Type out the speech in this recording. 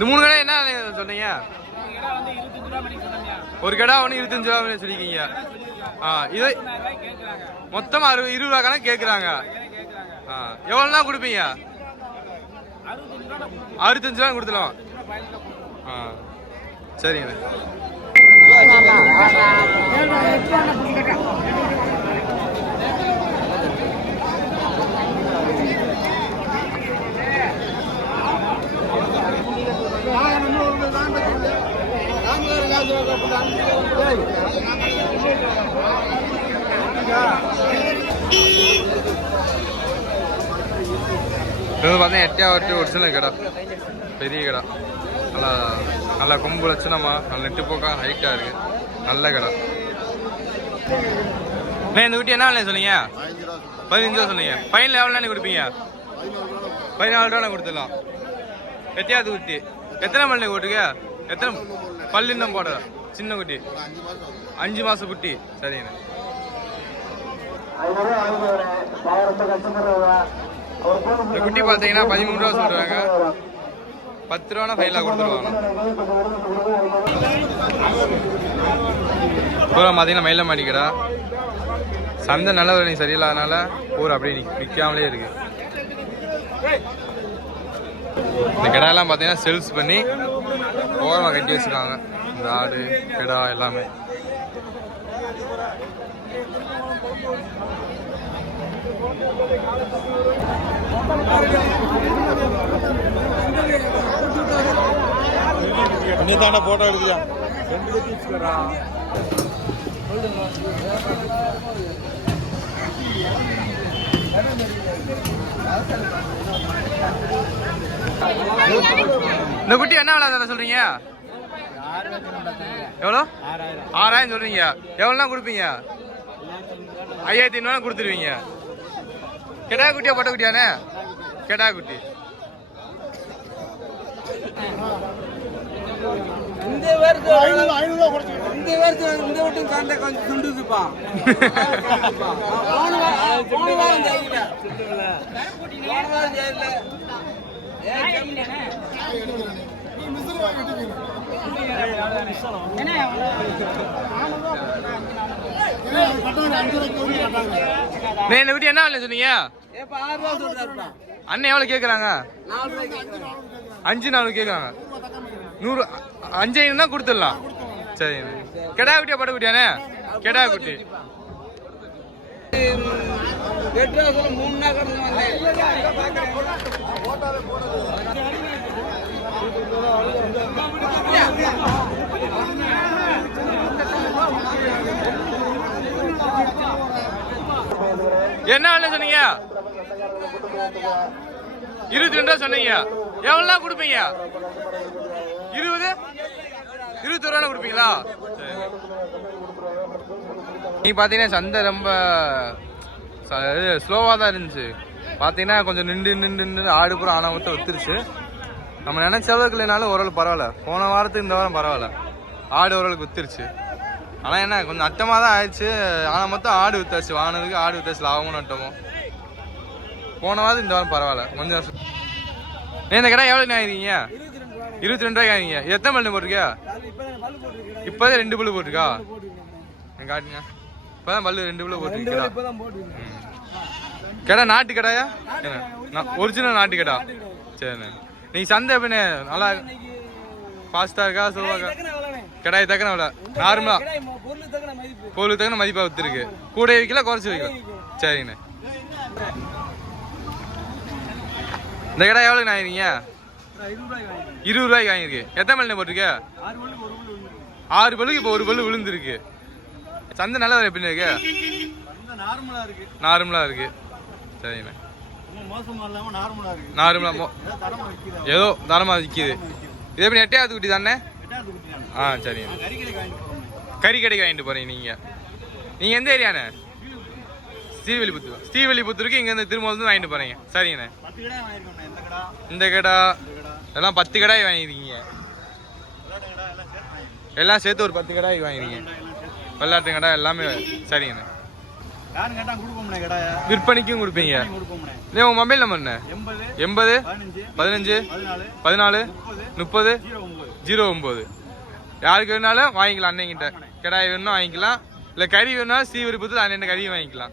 இந்த 3 கடை என்ன சொன்னீங்க? ஒரு கடை ஒன்று 25 ரூபா சொல்லிருக்கீங்க. இது மொத்தம் 20 ரூபா கணக்கு கேட்குறாங்க. எவ்வளோனா கொடுப்பீங்க? 65 ரூபா கொடுத்துலாம். சரிங்க. இது பார்த்தீங்கன்னா எட்டியாவட்டு ஒரிஜினல் கடை, பெரிய கடை, நல்லா நல்லா கொம்பு லட்சணமா, நல்ல நெட்டு போக்கா ஹைட்டாக இருக்கு, நல்ல கடை. இந்த குட்டி என்ன சொன்னீங்க? 15 ரூபா சொன்னீங்க. ஃபைனல் எவ்வளோ கொடுப்பீங்க? 14 ரூபா கொடுத்துடலாம். எட்டியாவது குட்டி எத்தனை மணி ஓட்டுங்க? எத்தனை பல்லு இன்னும் போட? சின்ன குட்டி 5 மாசம் குட்டி. சரிங்க. இந்த குட்டி பார்த்தீங்கன்னா 13 ரூபா சொல்றாங்க. 10 ரூபா ஃபைனலாக கொடுத்துருவாங்க. பூரா பார்த்தீங்கன்னா மயில மாட்டிக்கடா. சந்தை நல்ல ஒரு சரியில்லாதனால பூரா அப்படியே நிற்காமலே இருக்கு. இந்த கிடாயெல்லாம் பார்த்தீங்கன்னா செல்ஸ் பண்ணி ஓரமாக கட்டி வச்சுருக்காங்க. இந்த ஆடு கிடா எல்லாமே. தானே போட்டோ எடுத்துயா இந்த குட்டி என்ன விலை சொல்றீங்க? எவ்வளோ? 6000 சொல்றீங்க. எவ்வளோனா கொடுப்பீங்க? 5500 கொடுத்துருவீங்க. கெடா குட்டியா பொட்டை குட்டியானே? கெடா குட்டி. இந்த வீட்டு காண்ட கொஞ்சம் துண்டுதுப்பா. இந்த வீட்டு என்ன சொன்னீங்க? அண்ணன் எவ்வளவு கேக்குறாங்க? 5-4 கேக்குறாங்க. 100 5 கொடுத்துடலாம். சரி. கெடா குட்டியா பட குட்டியானே? கெடா குட்டி. என்ன சொன்னீங்க? 22 ரூபா சொன்னீங்க. எவ்வளோ கொடுப்பீங்க? 21 ரூபா கொடுப்பீங்களா? நீ பார்த்தீங்கன்னா சந்தை ரொம்ப ஸ்லோவாக தான் இருந்துச்சு. பார்த்தீங்கன்னா கொஞ்சம் நின்று ஆடு பூரா ஆனா மட்டும் ஒத்துருச்சு. நம்ம நினைச்ச அளவுக்கு இல்லைனாலும் ஓரளவு பரவாயில்ல. போன வாரத்துக்கு இந்த வாரம் பரவாயில்ல, ஆடு ஓரளவுக்கு வித்துருச்சு. ஆனால் என்ன கொஞ்சம் நட்டமாக தான் ஆயிடுச்சு. ஆனால் மொத்தம் ஆடு வித்தாச்சு. வாங்கினதுக்கு ஆடு வித்தாச்சு, லாபமும் நட்டமும். போன வாரம் இந்த வாரம் பரவாயில்ல கொஞ்சம். இந்த கடை எவ்வளோ ஆயிருக்கீங்க? 22 ரூபாய்க்கு ஆகிங்க. எத்தனை பல்லு போட்டிருக்கியா? இப்போதான் 2 பல்லு போட்டிருக்கா? காட்டுங்க. இப்போதான் பல்லு 2 பல்லு போட்டிருக்கா? கடை நாட்டு கடையா? ஒரிஜினல் நாட்டு கடா? சரிண்ணே. நீ சந்தை எப்படின்னு நல்லா ஃபாஸ்டா இருக்கா சொல்லுவாங்க? கடாய் தக்கன விட நார்மலா பொருள் தக்கன மதிப்பா வித்துருக்கு. கூட வைக்கல குறைச்சி வைக்கல. சரிங்கண்ணே. இந்த கடை எவ்வளோண்ணே ஆயிருக்கீங்க? 20 ரூபாய்க்கு வாங்கியிருக்கு. எத்தனை பல்லு போட்டிருக்க? 6 பல்லுக்கு இப்போ 1 பல்லு விழுந்துருக்கு. சந்தை நல்ல எப்படின்னு இருக்கு? நார்மலா இருக்கு. சரிங்கண்ணே. நார்மலா ஏதோ தரமா விற்கிது. இது எப்படி எட்டையாவது குட்டி தானே? சரிங்க. கறி கடைக்கு வாங்கிட்டு போறீங்க நீங்க? நீங்க எந்த ஏரியாண்ணே? ஸ்ரீவில்லிபுத்தூருக்கு இங்க இருந்து திரும்ப வந்து வாங்கிட்டு போறீங்க. சரிங்கண்ணே. 10 கடை வாங்கிருக்கோம். இந்த கடை இந்த கடை எல்லாம் 10 கடாய் வாங்கிருக்கீங்க. எல்லாம் சேர்த்து ஒரு 10 கடாய் வாங்கிருக்கீங்க. வெள்ளாட்டு கடை எல்லாமே. சரிங்கண்ணே. யாரும் கேட்டா கொடுப்போம்ண்ணே. கடை விற்பனைக்கும் கொடுப்பீங்க. கொடுப்போம்ண்ணே. இதே உங்க மொபைல் நம்பர் என்ன? 80 15 14 30 09. யாருக்கு வேணாலும் வாங்கிக்கலாம். அண்ணங்கிட்ட கடாய் வேணும்னா வாங்கிக்கலாம். இல்லை கறி வேணும்னா ஸ்ரீவில்லிபுத்தூர் அண்ணன் கறியும் வாங்கிக்கலாம்.